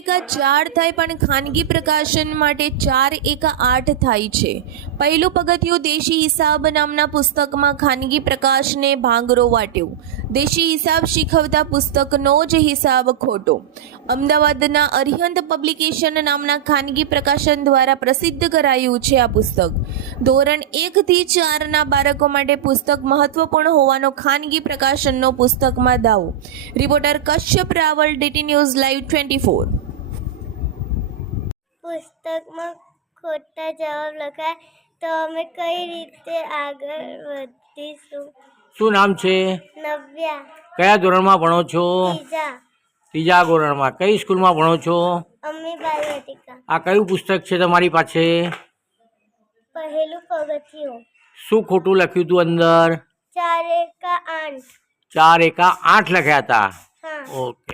એકા ચાર થાય પણ ખાનગી પ્રકાશન માટે ચાર એકા આઠ થાય છે. પહેલું પગથિયું દેશી હિસાબ નામના પુસ્તકમાં ખાનગી પ્રકાશને ભાંગરો વાટ્યો. દેશી હિસાબ શીખવતા પુસ્તકનો જ હિસાબ ખોટો. અમદાવાદના અરિહંત પબ્લિકેશન નામના ખાનગી પ્રકાશન દ્વારા પ્રસિદ્ધ કરાયું છે આ પુસ્તક. ધોરણ એકથી ચારના બાળકો માટે પુસ્તક મહત્વપૂર્ણ હોવાનો ખાનગી પ્રકાશનનો પુસ્તકમાં દાવો. Reporter Kashyap Raval, DT news live twenty four. પુસ્તકમાં ખોટા જવાબ લખાય. તો અમે કઈ રીતે આગળ વધીશું? શું નામ છે? નવ્યા. કયા ધોરણમાં ભણો છો? ત્રીજા. ત્રીજા ધોરણમાં. કઈ સ્કૂલમાં ભણો છો? અમે બાલવાટિકા આ કયું પુસ્તક છે તમારી પાસે? પહેલું પગથિયું. શું ખોટું લખ્યું હતું અંદર? ચાર એકા આઠ. ચાર એકા આઠ લખ્યા હતા. ઓકે.